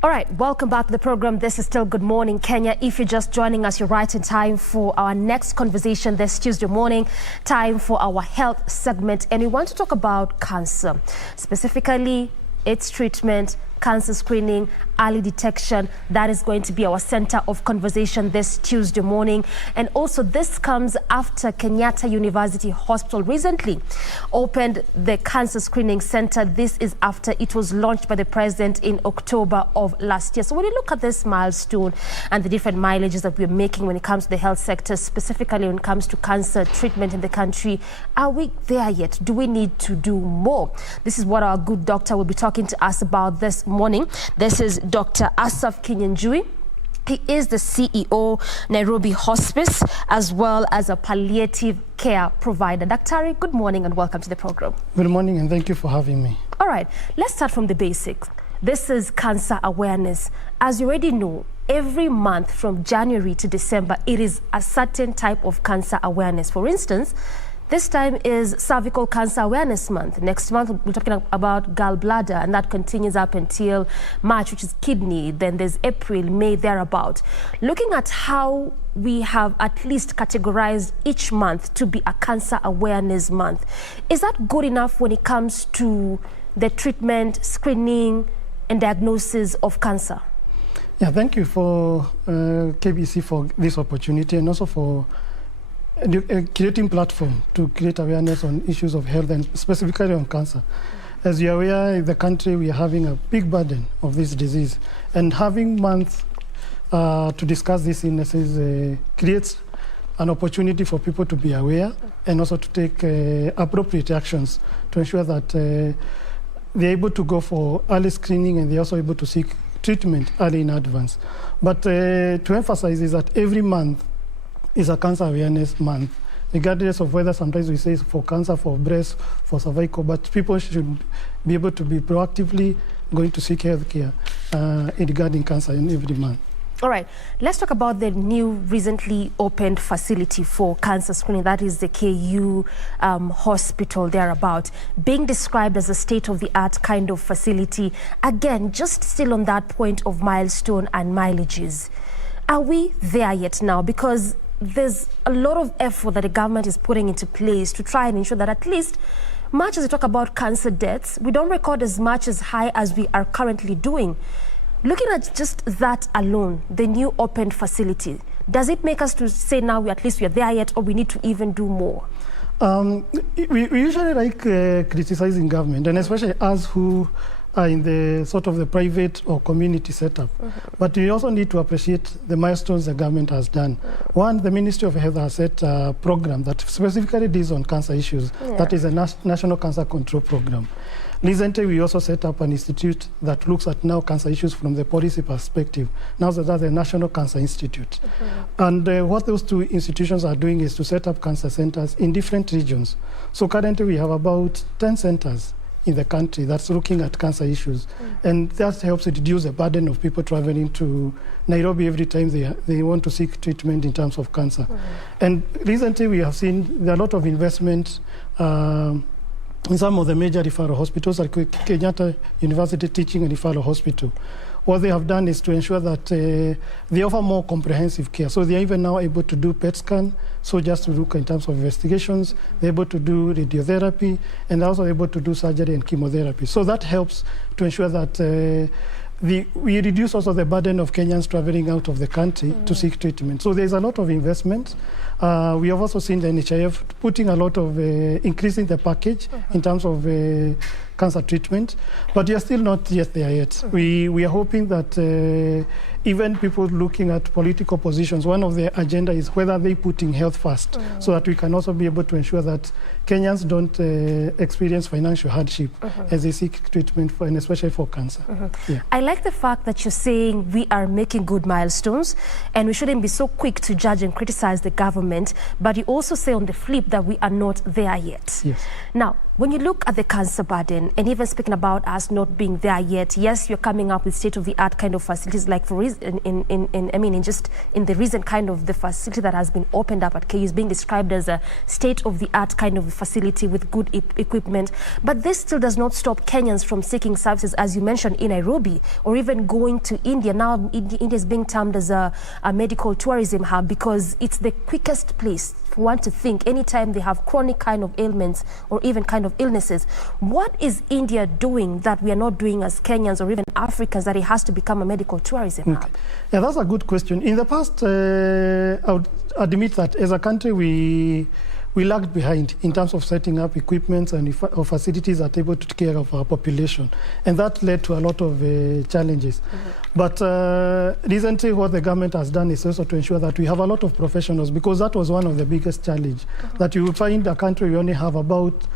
All right, welcome back to the program. This is still Good Morning Kenya. If you're just joining us, you're right in time for our next conversation this Tuesday morning, time for our health segment. And we want to talk about cancer, specifically its treatment, cancer screening, early detection. That is going to be our center of conversation this Tuesday morning. And also this comes after Kenyatta University Hospital recently opened the cancer screening center. This is after it was launched by the president in October of last year. So when you look at this milestone and the different mileages that we're making when it comes to the health sector, specifically when it comes to cancer treatment in the country, are we there yet? Do we need to do more? This is what our good doctor will be talking to us about this morning. This is Dr. Asaph Kinyanjui. He is the CEO, Nairobi Hospice, as well as a palliative care provider. Dr. Good morning and welcome to the program. Good morning and thank you for having me. All right, let's start from the basics. This is cancer awareness. As you already know, every month from January to December, it is a certain type of cancer awareness. For instance, this time is Cervical Cancer Awareness Month. Next month, we're talking about gallbladder, and that continues up until March, which is kidney. Then there's April, May, thereabout. Looking at how we have at least categorized each month to be a Cancer Awareness Month, is that good enough when it comes to the treatment, screening, and diagnosis of cancer? Yeah, thank you for KBC for this opportunity and also for creating platform to create awareness on issues of health and specifically on cancer. As you are aware, in the country we are having a big burden of this disease, and having months to discuss this illnesses creates an opportunity for people to be aware and also to take appropriate actions to ensure that they're able to go for early screening and they're also able to seek treatment early in advance. But to emphasize is that every month is a Cancer Awareness Month, regardless of whether sometimes we say for cancer, for breast, for cervical, but people should be able to be proactively going to seek health care regarding cancer in every month. All right, let's talk about the new recently opened facility for cancer screening. That is the KU hospital thereabout, being described as a state-of-the-art kind of facility. Again, just still on that point of milestone and mileages. Are we there yet now? Because there's a lot of effort that the government is putting into place to try and ensure that at least, much as we talk about cancer deaths, we don't record as much as high as we are currently doing. Looking at just that alone, the new opened facility, does it make us to say now we are there yet, or we need to even do more? We usually like criticizing government, and especially us who are in the sort of the private or community setup. But we also need to appreciate the milestones the government has done. One, the Ministry of Health has set a program that specifically deals on cancer issues. That is a National Cancer Control Program. Recently, we also set up an institute that looks at now cancer issues from the policy perspective. Now that's the National Cancer Institute. And what those two institutions are doing is to set up cancer centers in different regions. So currently, we have about 10 centers in the country that's looking at cancer issues. And that helps reduce the burden of people traveling to Nairobi every time they want to seek treatment in terms of cancer. And recently we have seen there are a lot of investment in some of the major referral hospitals, like Kenyatta University Teaching and Referral Hospital. What they have done is to ensure that they offer more comprehensive care. So they're even now able to do PET scan, so just to look in terms of investigations. They're able to do radiotherapy, and they're also able to do surgery and chemotherapy. So that helps to ensure that we reduce also the burden of Kenyans traveling out of the country to seek treatment. So there's a lot of investment. We have also seen the NHIF putting a lot of increasing the package in terms of cancer treatment, but we are still not yet there yet. We are hoping that even people looking at political positions, one of their agenda is whether they putting health first, so that we can also be able to ensure that Kenyans don't experience financial hardship as they seek treatment for, and especially for cancer. I like the fact that you're saying we are making good milestones and we shouldn't be so quick to judge and criticize the government, but you also say on the flip that we are not there yet. Yes. Now, when you look at the cancer burden, and even speaking about us not being there yet, yes, you're coming up with state-of-the-art kind of facilities, like for in the recent kind of the facility that has been opened up at KU is being described as a state-of-the-art kind of facility with good equipment. But this still does not stop Kenyans from seeking services, as you mentioned, in Nairobi, or even going to India. Now, India is being termed as a medical tourism hub because it's the quickest place for one to think anytime they have chronic kind of ailments or even kind of illnesses. What is India doing that we are not doing as Kenyans or even Africans that it has to become a medical tourism hub? Yeah, that's a good question. In the past, I would admit that as a country, we lagged behind in terms of setting up equipment and facilities that are able to take care of our population. And that led to a lot of challenges. But recently what the government has done is also to ensure that we have a lot of professionals, because that was one of the biggest challenges, that you will find a country we only have about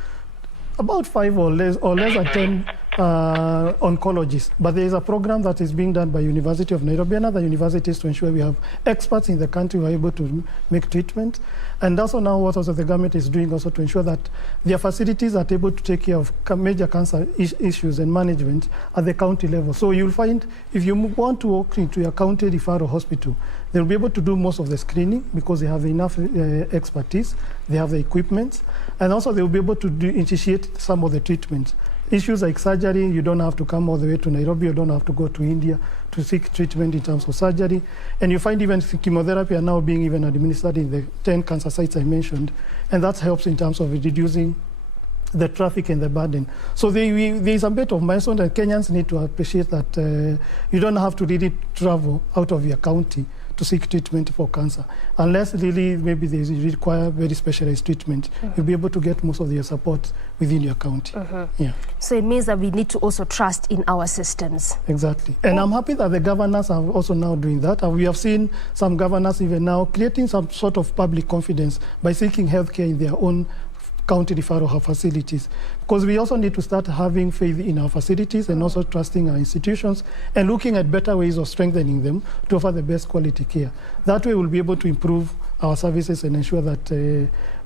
5 or less than 10 oncologists. But there is a program that is being done by University of Nairobi and other universities to ensure we have experts in the country who are able to make treatment. And also now what also the government is doing also to ensure that their facilities are able to take care of major cancer issues and management at the county level. So you'll find if you want to walk into a county referral hospital, they'll be able to do most of the screening because they have enough expertise, they have the equipment, and also they'll be able to initiate some of the treatments. Issues like surgery, you don't have to come all the way to Nairobi, you don't have to go to India to seek treatment in terms of surgery. And you find even chemotherapy are now being even administered in the 10 cancer sites I mentioned, and that helps in terms of reducing the traffic and the burden. So there is a bit of milestone that Kenyans need to appreciate, that you don't have to really travel out of your county to seek treatment for cancer. Unless really maybe they require very specialized treatment, you'll be able to get most of your support within your county. Yeah. So it means that we need to also trust in our systems. Exactly. And I'm happy that the governors are also now doing that. And we have seen some governors even now creating some sort of public confidence by seeking healthcare in their own county referral facilities, because we also need to start having faith in our facilities and also trusting our institutions and looking at better ways of strengthening them to offer the best quality care. That way we'll be able to improve our services and ensure that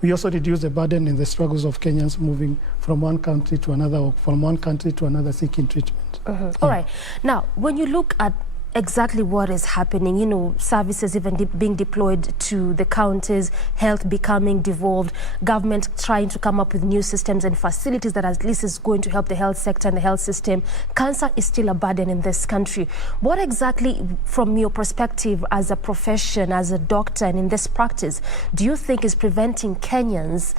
we also reduce the burden and the struggles of Kenyans moving from one country to another or from one country to another seeking treatment. All right. Now, when you look at exactly what is happening, you know, services even being deployed to the counties, health becoming devolved, government trying to come up with new systems and facilities that at least is going to help the health sector and the health system. Cancer is still a burden in this country. What exactly, from your perspective as a profession, as a doctor and in this practice, do you think is preventing Kenyans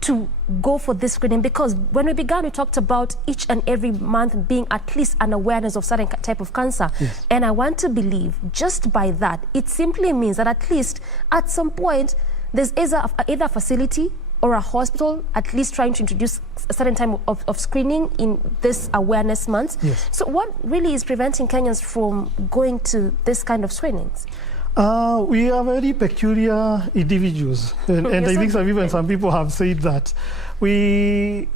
to go for this screening? Because when we began, we talked about each and every month being at least an awareness of certain type of cancer. Yes. And I want to believe just by that, it simply means that at least at some point, there's either a facility or a hospital at least trying to introduce a certain type of screening in this awareness month. Yes. So what really is preventing Kenyans from going to this kind of screenings? We are very peculiar individuals, and I think some people have said that we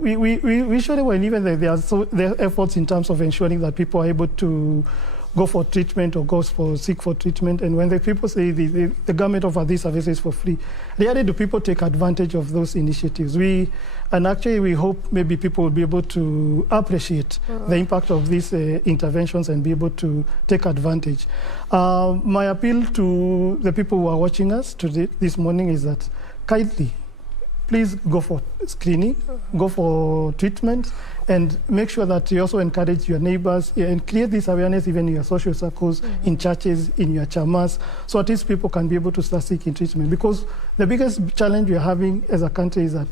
usually, when even there are efforts in terms of ensuring that people are able to go for treatment or seek for treatment, and when the people say the government offers these services for free, rarely do people take advantage of those initiatives. And actually we hope maybe people will be able to appreciate the impact of these interventions and be able to take advantage. My appeal to the people who are watching us today, this morning, is that kindly, please go for screening, go for treatment, and make sure that you also encourage your neighbors and create this awareness even in your social circles, in churches, in your chamas, so at least people can be able to start seeking treatment. Because the biggest challenge we are having as a country is that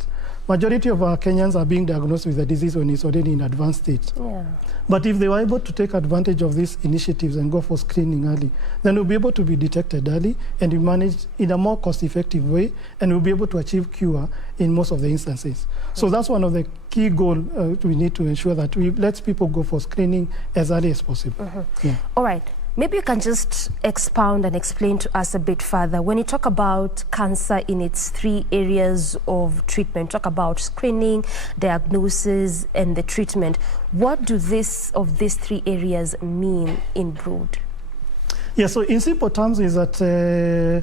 majority of our Kenyans are being diagnosed with the disease when it's already in advanced stage. Yeah. But if they were able to take advantage of these initiatives and go for screening early, then we'll be able to be detected early and be managed in a more cost-effective way, and we'll be able to achieve cure in most of the instances. So that's one of the key goals we need to ensure, that we let people go for screening as early as possible. Yeah. All right. Maybe you can just expound and explain to us a bit further. When you talk about cancer in its 3 areas of treatment, talk about screening, diagnosis, and the treatment. What do these 3 areas mean in broad? Yeah, so in simple terms is that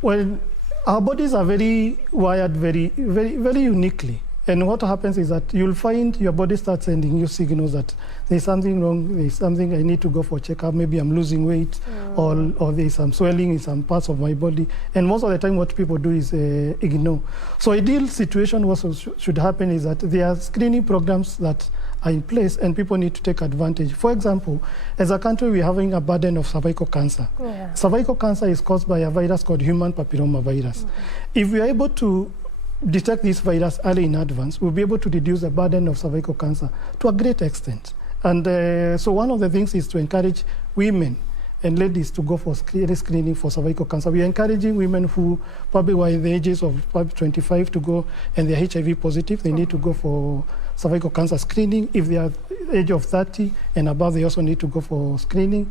when Our bodies are very wired very uniquely. And what happens is that you'll find your body starts sending you signals that there's something wrong, there's something I need to go for a checkup, maybe I'm losing weight, or there's some swelling in some parts of my body. And most of the time what people do is ignore. So ideal situation what should happen is that there are screening programs that are in place and people need to take advantage. For example, as a country, we're having a burden of cervical cancer. Yeah. Cervical cancer is caused by a virus called human papillomavirus. If we are able to detect this virus early in advance, we'll be able to reduce the burden of cervical cancer to a great extent. And so one of the things is to encourage women and ladies to go for screening for cervical cancer. We are encouraging women who probably were in the ages of probably 25 to go, and they're HIV positive, they need to go for cervical cancer screening. If they are age of 30 and above, they also need to go for screening.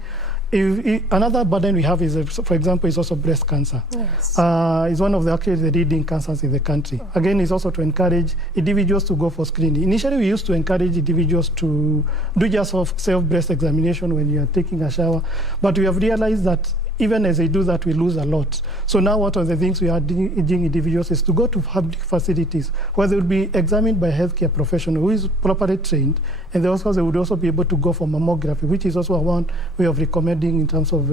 Another burden we have is, for example, is also breast cancer. Yes. It's one of the leading cancers in the country. Again, it's also to encourage individuals to go for screening. Initially, we used to encourage individuals to do just self-breast examination when you are taking a shower, but we have realized that even as they do that, we lose a lot. So now one of the things we are urging individuals is to go to public facilities where they will be examined by a healthcare professional who is properly trained, and they would also be able to go for mammography, which is also one way of recommending in terms of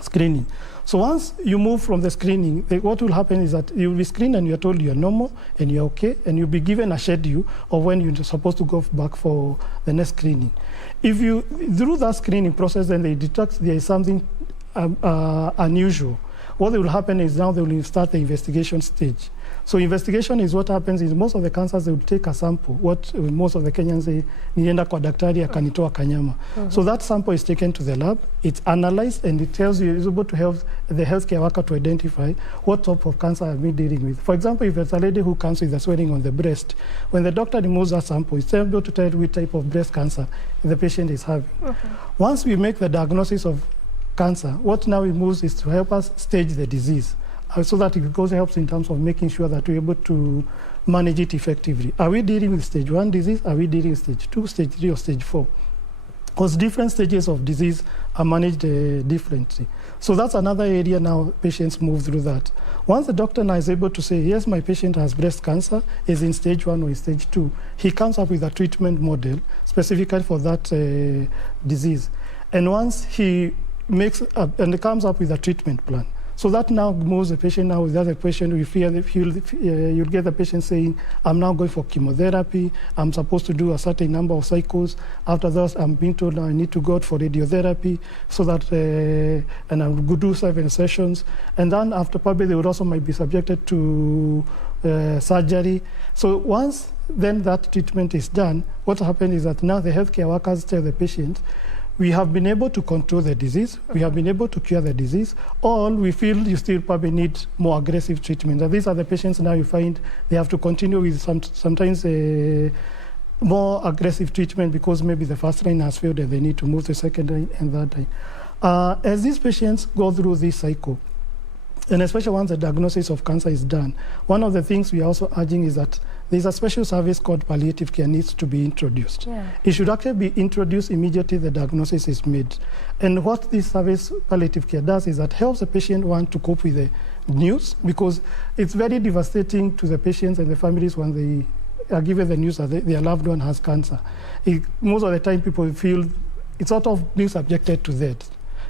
screening. So once you move from the screening, what will happen is that you will be screened and you're told you're normal and you're okay, and you'll be given a schedule of when you're supposed to go back for the next screening. If you, through that screening process, then they detect there is something unusual, what will happen is now they will start the investigation stage. So investigation is what happens is most of the cancers, they will take a sample. What most of the Kenyans say, nienda kwa daktari akanitoa kanyama. So that sample is taken to the lab, it's analyzed, and it tells you, it's able to help the healthcare worker to identify what type of cancer I've been dealing with. For example, if it's a lady who comes with a swelling on the breast, when the doctor removes that sample, it's able to tell which type of breast cancer the patient is having. Once we make the diagnosis of cancer, what now it moves is to help us stage the disease, so that it also helps in terms of making sure that we're able to manage it effectively. Are we dealing with stage 1 disease? Are we dealing with stage 2, stage 3, or stage 4? Because different stages of disease are managed differently. So that's another area now patients move through that. Once the doctor now is able to say, yes, my patient has breast cancer, is in stage 1 or in stage 2, he comes up with a treatment model specifically for that disease. And once he makes and comes up with a treatment plan. So that now moves the patient now with the other patient. We fear that you'll get the patient saying, I'm now going for chemotherapy, I'm supposed to do a certain number of cycles. After that, I'm being told now I need to go out for radiotherapy, so that, and I'll go do 7 sessions. And then after probably they would also might be subjected to surgery. So once then that treatment is done, what happens is that now the healthcare workers tell the patient, we have been able to control the disease, we have been able to cure the disease, or we feel you still probably need more aggressive treatment. And these are the patients now you find they have to continue with sometimes more aggressive treatment because maybe the first line has failed and they need to move to second line and third line. As these patients go through this cycle, and especially once the diagnosis of cancer is done, one of the things we are also urging is that there's a special service called palliative care needs to be introduced. Yeah. It should actually be introduced immediately the diagnosis is made. And what this service, palliative care, does is that helps the patient want to cope with the news, because it's very devastating to the patients and the families when they are given the news that their loved one has cancer. Most of the time people feel it's sort of being subjected to that.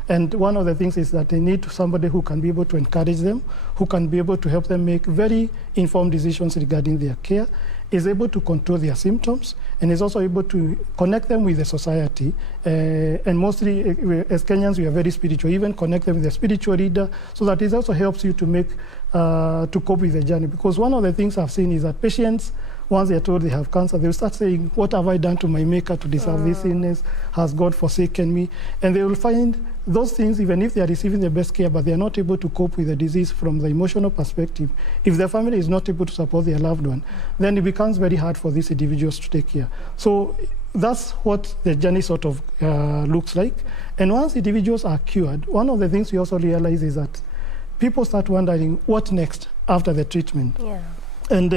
And one of the things is that they need somebody who can be able to encourage them, who can be able to help them make very informed decisions regarding their care, is able to control their symptoms, and is also able to connect them with the society. And mostly, as Kenyans, we are very spiritual, even connect them with a spiritual leader, so that it also helps you to make, to cope with the journey. Because one of the things I've seen is that patients, once they are told they have cancer, they will start saying, what have I done to my maker to deserve this illness? Has God forsaken me? And they will find those things, even if they are receiving the best care, but they are not able to cope with the disease from the emotional perspective. If the family is not able to support their loved one, then it becomes very hard for these individuals to take care. So that's what the journey sort of looks like. And once individuals are cured, one of the things we also realize is that people start wondering what next after the treatment. Yeah. And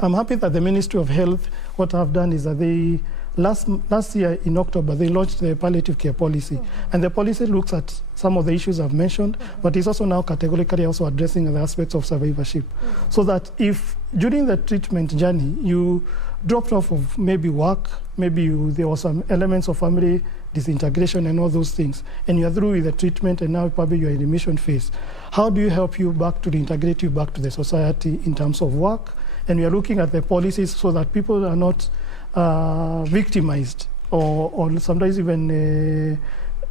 I'm happy that the Ministry of Health, what I've done is that they last year in October, they launched the palliative care policy. And the policy looks at some of the issues I've mentioned, but it's also now categorically also addressing the aspects of survivorship. So that if during the treatment journey, you dropped off of maybe work, maybe there were some elements of family disintegration and all those things, and you're through with the treatment and now probably you're in the remission phase, how do you help you back to reintegrate you back to the society in terms of work? And we are looking at the policies so that people are not victimized or sometimes even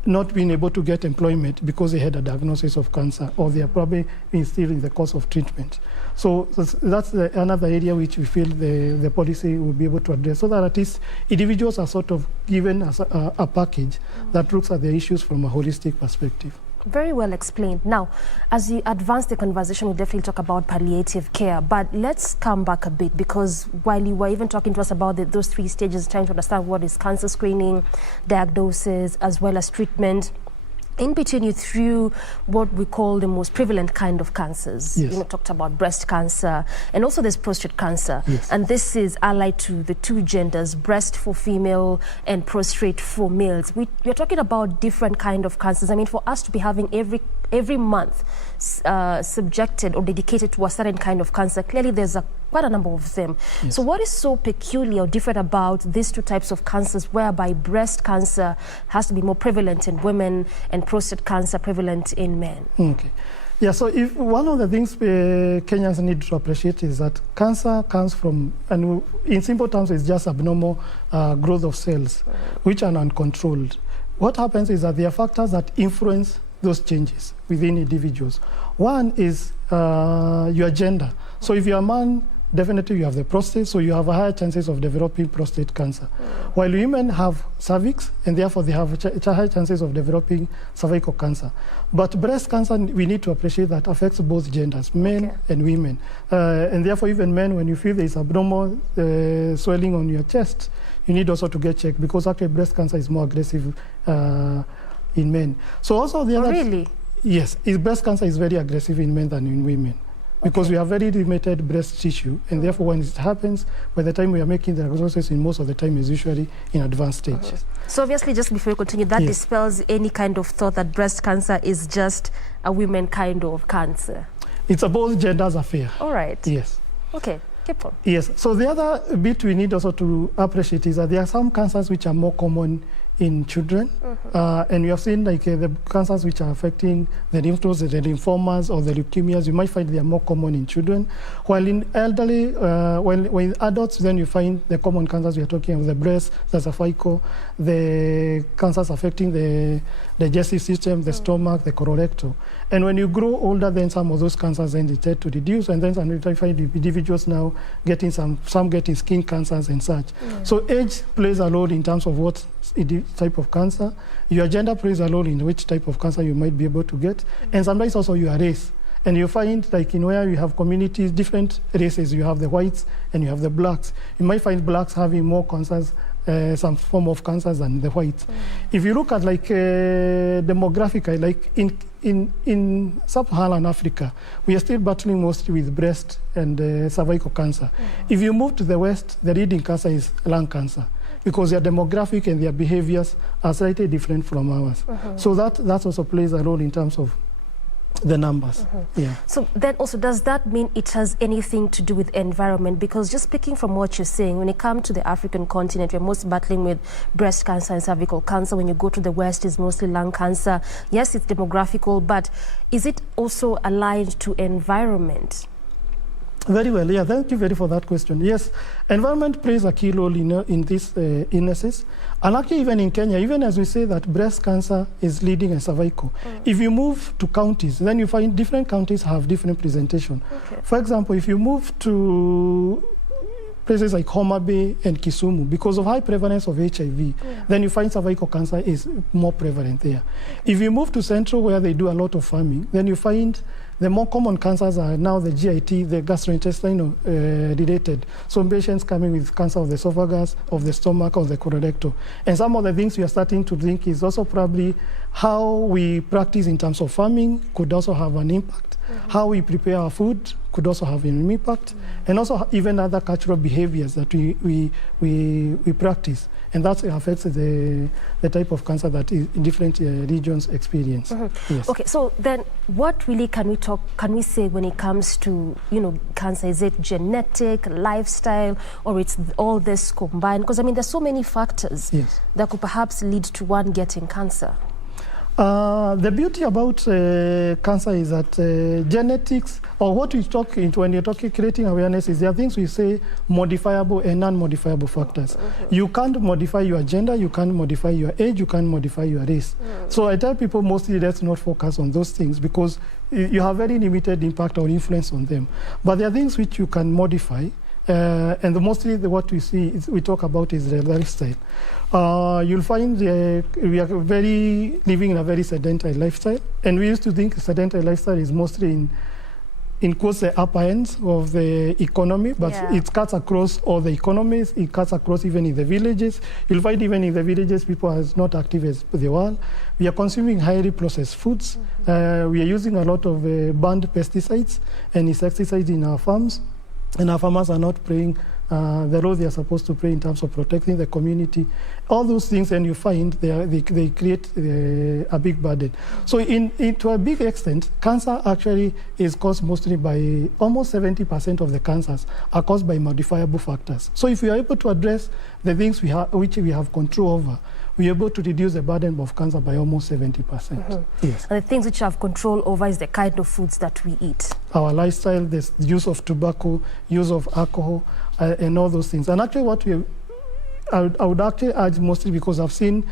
not being able to get employment because they had a diagnosis of cancer or they are probably still in the course of treatment. So that's another area which we feel the policy will be able to address, so that at least individuals are sort of given as a package that looks at the issues from a holistic perspective. Very well explained. Now, as you advance the conversation, we'll definitely talk about palliative care, but let's come back a bit, because while you were even talking to us about those 3 stages, trying to understand what is cancer screening, diagnosis, as well as treatment, in between you threw what we call the most prevalent kind of cancers. Yes. You talked about breast cancer, and also there's prostate cancer. Yes. And this is allied to the 2 genders, breast for female and prostate for males. We're talking about different kind of cancers. I mean, for us to be having every month subjected or dedicated to a certain kind of cancer, clearly there's quite a number of them. Yes. So what is so peculiar or different about these 2 types of cancers, whereby breast cancer has to be more prevalent in women and prostate cancer prevalent in men? Okay. Yeah, so if one of the things Kenyans need to appreciate is that cancer comes from, and in simple terms, it's just abnormal growth of cells, which are uncontrolled. What happens is that there are factors that influence those changes within individuals. One is your gender. So if you're a man, definitely you have the prostate, so you have higher chances of developing prostate cancer. While women have cervix, and therefore they have higher chances of developing cervical cancer. But breast cancer, we need to appreciate that affects both genders, men and women. And therefore, even men, when you feel there is abnormal swelling on your chest, you need also to get checked, because actually breast cancer is more aggressive in men. So also the other... Really? Yes, breast cancer is very aggressive in men than in women. Because we have very limited breast tissue, and therefore when it happens, by the time we are making the diagnosis, in most of the time is usually in advanced stage. So obviously, just before we continue, that dispels any kind of thought that breast cancer is just a women kind of cancer. It's a both genders affair. All right. Yes. Okay, keep on. Yes, so the other bit we need also to appreciate is that there are some cancers which are more common in children, and we have seen like the cancers which are affecting the lymph nodes, the lymphomas or the leukemias, you might find they are more common in children, while in elderly, when adults, then you find the common cancers we are talking about, the breast, the cervical, the cancers affecting the digestive system, the stomach, the colorectal. And when you grow older, then some of those cancers then they tend to reduce, and then you find individuals now getting some getting skin cancers and such. So age plays a role in terms of what type of cancer. Your gender plays a role in which type of cancer you might be able to get, and sometimes also your race. And you find, like in where you have communities, different races, you have the whites and you have the blacks. You might find blacks having more cancers, some form of cancers than the whites. If you look at like demographically, like in sub-Saharan Africa, we are still battling mostly with breast and cervical cancer. If you move to the West, the leading cancer is lung cancer, because their demographic and their behaviors are slightly different from ours. So that also plays a role in terms of the numbers. Yeah. So then also, does that mean it has anything to do with environment? Because just speaking from what you're saying, when it comes to the African continent, we're mostly battling with breast cancer and cervical cancer. When you go to the West, it's mostly lung cancer. Yes, it's demographical, but is it also aligned to environment? Very well, yeah, thank you very for that question. Yes, environment plays a key role in these illnesses. And actually even in Kenya, even as we say that breast cancer is leading and cervical, if you move to counties, then you find different counties have different presentation. For example, if you move to places like Homa Bay and Kisumu, because of high prevalence of HIV, then you find cervical cancer is more prevalent there. If you move to Central, where they do a lot of farming, then you find the more common cancers are now the GIT, the gastrointestinal related. So patients coming with cancer of the esophagus, of the stomach, of the colorectal. And some of the things we are starting to think is also probably how we practice in terms of farming could also have an impact. How we prepare our food could also have an impact, and also even other cultural behaviors that we practice. And that affects the type of cancer that different regions experience. Yes. Okay, so then what really can we say when it comes to, cancer? Is it genetic, lifestyle, or it's all this combined? Because, I mean, there's so many factors that could perhaps lead to one getting cancer. The beauty about cancer is that genetics, or what we talk into when you're talking creating awareness, is there are things we say modifiable and non-modifiable factors. You can't modify your gender, you can't modify your age, you can't modify your race. So I tell people mostly let's not focus on those things because you have very limited impact or influence on them. But there are things which you can modify. And mostly what we talk about is the lifestyle. You'll find we are living in a very sedentary lifestyle, and we used to think sedentary lifestyle is mostly in quotes the upper ends of the economy, but it cuts across all the economies. It cuts across even in the villages. You'll find even in the villages people are not active as they were. We are consuming highly processed foods. We are using a lot of banned pesticides and insecticides in our farms. And our farmers are not playing the role they are supposed to play in terms of protecting the community. All those things, and you find they create a big burden. So to a big extent, cancer actually is caused mostly by almost 70% of the cancers are caused by modifiable factors. So if we are able to address the things which we have control over, we are able to reduce the burden of cancer by almost 70%. Yes. And the things which you have control over is the kind of foods that we eat. Our lifestyle, the use of tobacco, use of alcohol, and all those things. And actually what I would actually urge mostly, because I've seen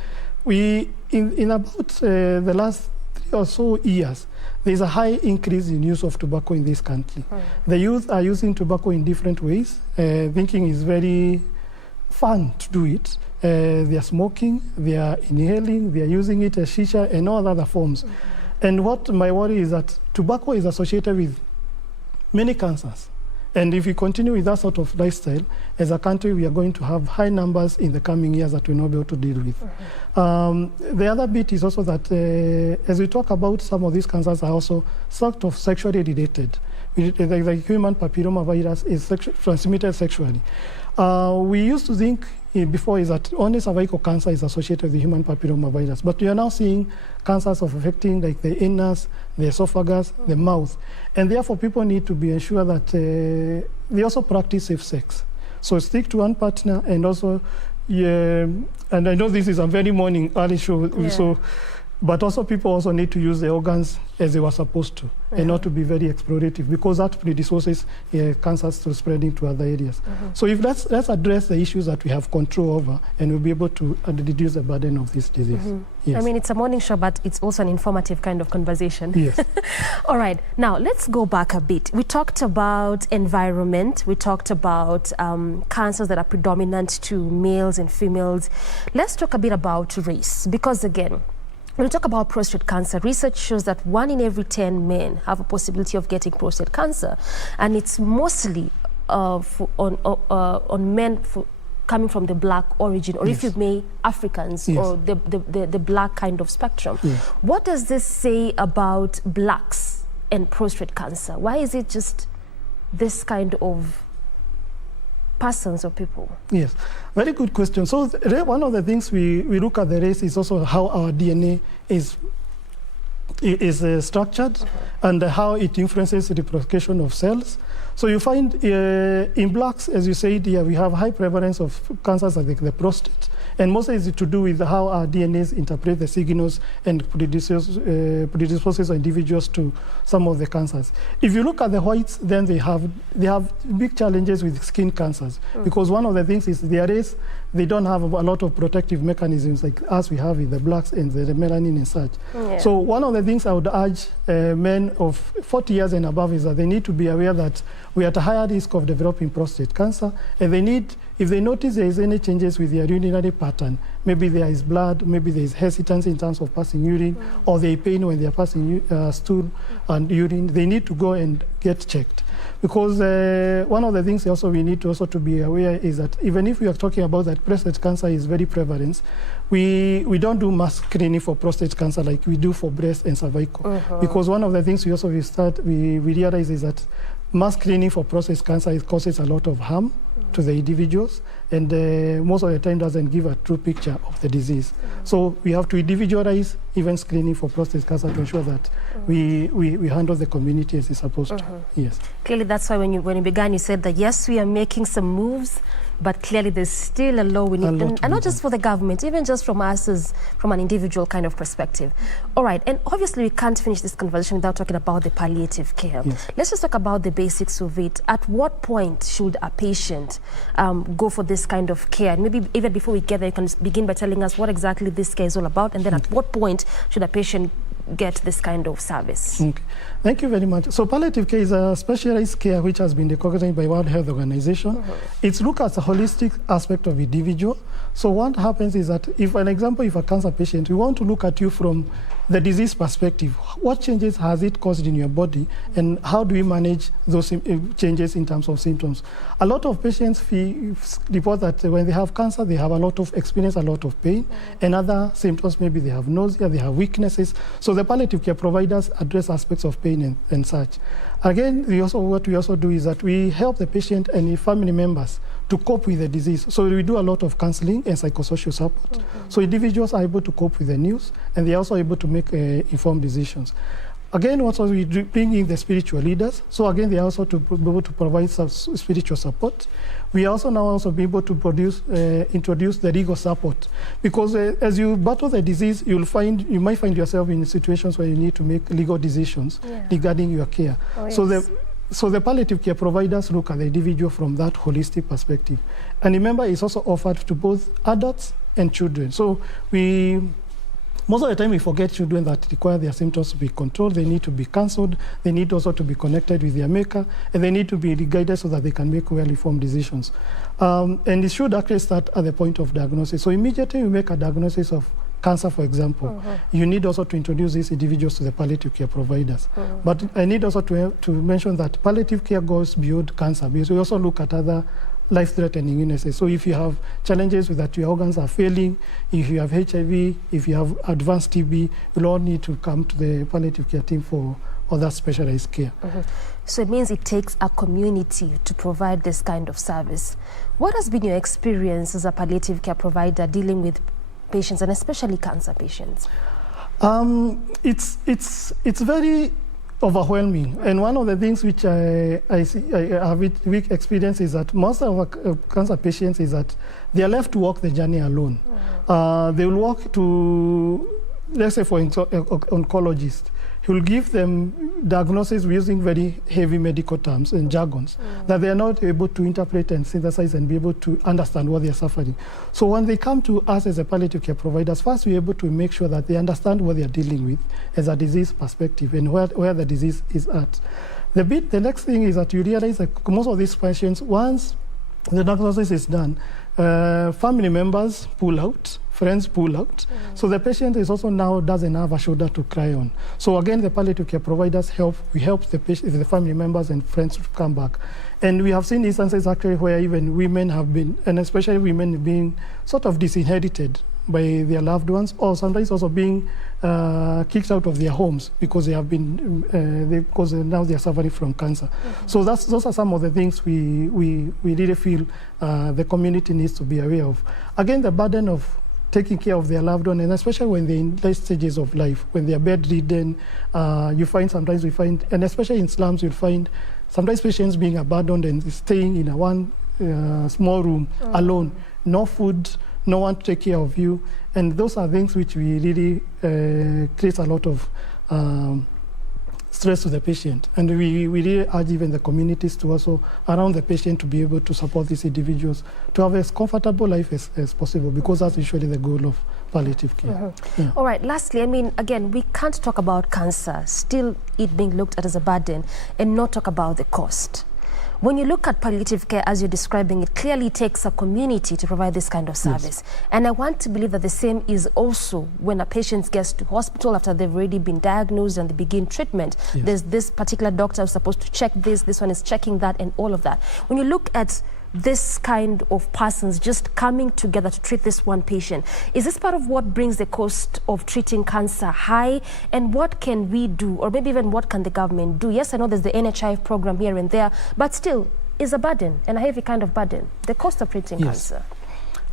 in about the last 3 or so years, there's a high increase in use of tobacco in this country. The youth are using tobacco in different ways. Thinking is very fun to do it. They are smoking, they are inhaling, they are using it as shisha and all other forms. And what my worry is that tobacco is associated with many cancers. And if we continue with that sort of lifestyle, as a country, we are going to have high numbers in the coming years that we're not able to deal with. The other bit is also that as we talk about, some of these cancers are also sort of sexually related. The human papilloma virus is transmitted sexually. We used to think before is that only cervical cancer is associated with the human papilloma virus, but we are now seeing cancers affecting like the anus, the esophagus, the mouth, and therefore people need to be ensured that they also practice safe sex. So stick to one partner, and also, and I know this is a very morning early show, so. But also people also need to use the organs as they were supposed to, and not to be very explorative, because that predisposes cancers to spreading to other areas. So if let's address the issues that we have control over, and we'll be able to reduce the burden of this disease. Yes. I mean, it's a morning show, but it's also an informative kind of conversation. Yes. All right. Now, let's go back a bit. We talked about environment. We talked about cancers that are predominant to males and females. Let's talk a bit about race, because again, when we talk about prostate cancer, research shows that 1 in every 10 men have a possibility of getting prostate cancer, and it's mostly on men coming from the black origin, or if you may, Africans, or the black kind of spectrum. What does this say about blacks and prostate cancer? Why is it just this kind of persons or people? Yes, very good question. So one of the things we look at the race is also how our DNA is structured and how it influences the replication of cells. So you find in blacks, as you said, we have high prevalence of cancers like the prostate, and mostly it's to do with how our DNAs interpret the signals and predisposes individuals to some of the cancers. If you look at the whites, then they have big challenges with skin cancers, because one of the things is their race, they don't have a lot of protective mechanisms like us we have in the blacks and the melanin and such. So one of the things I would urge men of 40 years and above is that they need to be aware that we are at a higher risk of developing prostate cancer, and they need, if they notice there is any changes with their urinary pattern, maybe there is blood, maybe there is hesitance in terms of passing urine, or they pain when they are passing stool and urine, they need to go and get checked. Because one of the things also we need to also to be aware is that even if we are talking about that prostate cancer is very prevalent, we don't do mass screening for prostate cancer like we do for breast and cervical. Because one of the things we also we realize is that mass screening for prostate cancer causes a lot of harm to the individuals, and most of the time doesn't give a true picture of the disease. So we have to individualize even screening for prostate cancer to ensure that we handle the community as it's supposed to. Yes. Clearly, that's why when you began, you said that yes, we are making some moves, but clearly there's still a lot we need, and not just for the government, even just from us as from an individual kind of perspective. All right, and obviously we can't finish this conversation without talking about the palliative care. Yes. Let's just talk about the basics of it. At what point should a patient go for this kind of care? And maybe even before we get there, you can begin by telling us what exactly this care is all about, and then at what point should a patient get this kind of service? Okay. Thank you very much. So palliative care is a specialized care which has been recognized by World Health Organization. It's look at the holistic aspect of individual. So what happens is that if, an example, if a cancer patient, we want to look at you from the disease perspective. What changes has it caused in your body, and how do we manage those changes in terms of symptoms? A lot of patients report that when they have cancer, they have experience a lot of pain, and other symptoms, maybe they have nausea, they have weaknesses. So the palliative care providers address aspects of pain and such. Again, what we also do is that we help the patient and the family members to cope with the disease. So we do a lot of counseling and psychosocial support. So individuals are able to cope with the news, and they are also able to make informed decisions. Again, also we bring in the spiritual leaders. So again, they are also to be able to provide some spiritual support. We are also now be able to introduce the legal support, because as you battle the disease, you might find yourself in situations where you need to make legal decisions regarding your care. So the palliative care providers look at the individual from that holistic perspective. And remember, it's also offered to both adults and children. So most of the time we forget children that require their symptoms to be controlled. They need to be counseled. They need also to be connected with their maker, and they need to be guided so that they can make well-informed decisions. And it should actually start at the point of diagnosis. So immediately we make a diagnosis of cancer, for example, you need also to introduce these individuals to the palliative care providers. But I need also to mention that palliative care goes beyond cancer, because we also look at other life-threatening illnesses. So if you have challenges with that, your organs are failing, if you have HIV, if you have advanced TB, you'll all need to come to the palliative care team for other specialized care. So it means it takes a community to provide this kind of service. What has been your experience as a palliative care provider dealing with patients, and especially cancer patients? It's very overwhelming, and one of the things which I have weak experience is that most of our cancer patients is that they are left to walk the journey alone. They will walk to, let's say, for an oncologist. He will give them diagnosis using very heavy medical terms and jargons that they are not able to interpret and synthesize and be able to understand what they are suffering. So when they come to us as a palliative care providers, first we're able to make sure that they understand what they are dealing with as a disease perspective and where the disease is at. The next thing is that you realize that most of these patients, once the diagnosis is done, family members pull out, friends pull out. So the patient is also now doesn't have a shoulder to cry on. So again, the palliative care providers help the patient, the family members and friends to come back. And we have seen instances actually where even women have been, and especially women being sort of disinherited by their loved ones, or sometimes also being kicked out of their homes because they have been because now they are suffering from cancer. So those are some of the things we really feel the community needs to be aware of. Again, the burden of taking care of their loved one, and especially when they're in late stages of life, when they are bedridden, sometimes we find, and especially in slums, you'll find sometimes patients being abandoned and staying in one small room alone, no food, no one to take care of you. And those are things which we really create a lot of stress to the patient. And we really urge even the communities to also, around the patient, to be able to support these individuals to have as comfortable life as possible, because that's usually the goal of palliative care. All right, lastly, I mean, again, we can't talk about cancer, still it being looked at as a burden, and not talk about the cost. When you look at palliative care, as you're describing, it clearly takes a community to provide this kind of service. Yes. And I want to believe that the same is also when a patient gets to hospital after they've already been diagnosed and they begin treatment. Yes. There's this particular doctor who's supposed to check this one is checking that, and all of that. When you look at this kind of persons just coming together to treat this one patient, is this part of what brings the cost of treating cancer high? And what can we do, or maybe even what can the government do? Yes, I know there's the NHIF program here and there, but still is a burden, and a heavy kind of burden, the cost of treating cancer.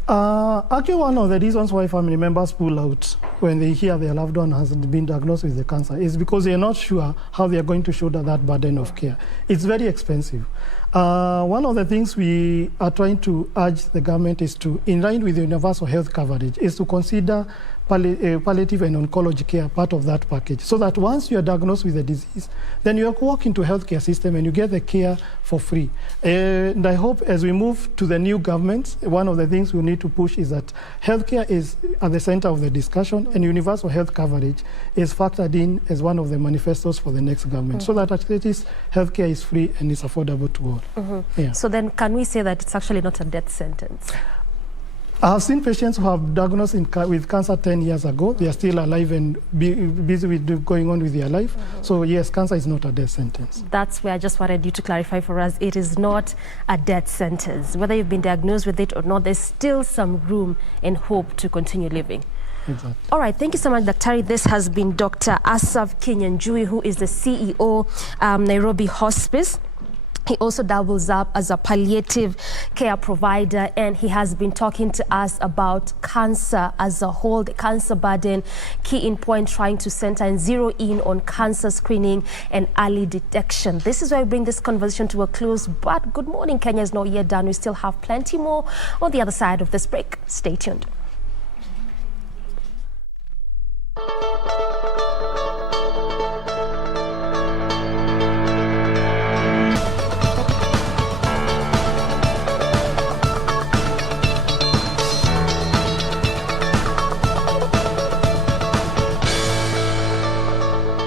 Actually, one of the reasons why family members pull out when they hear their loved one has been diagnosed with the cancer is because they're not sure how they are going to shoulder that burden of care. It's very expensive. One of the things we are trying to urge the government is to, in line with the universal health coverage, is to consider palliative and oncology care part of that package, so that once you are diagnosed with a disease, then you walk into a healthcare system and you get the care for free. And I hope as we move to the new government, one of the things we need to push is that healthcare is at the center of the discussion, and universal health coverage is factored in as one of the manifestos for the next government, so that at least healthcare is free and is affordable to all. Yeah. So then can we say that it's actually not a death sentence? I have seen patients who have diagnosed with cancer 10 years ago. They are still alive and busy with going on with their life. So yes, cancer is not a death sentence. That's where I just wanted you to clarify for us. It is not a death sentence. Whether you've been diagnosed with it or not, there's still some room and hope to continue living. Exactly. All right, thank you so much, Dr. This has been Dr. Asaph Kinyanjui, who is the CEO, Nairobi Hospice. He also doubles up as a palliative care provider, and he has been talking to us about cancer as a whole, the cancer burden, key in point trying to center and zero in on cancer screening and early detection. This is why we bring this conversation to a close, but Good Morning Kenya is not yet done. We still have plenty more on the other side of this break. Stay tuned.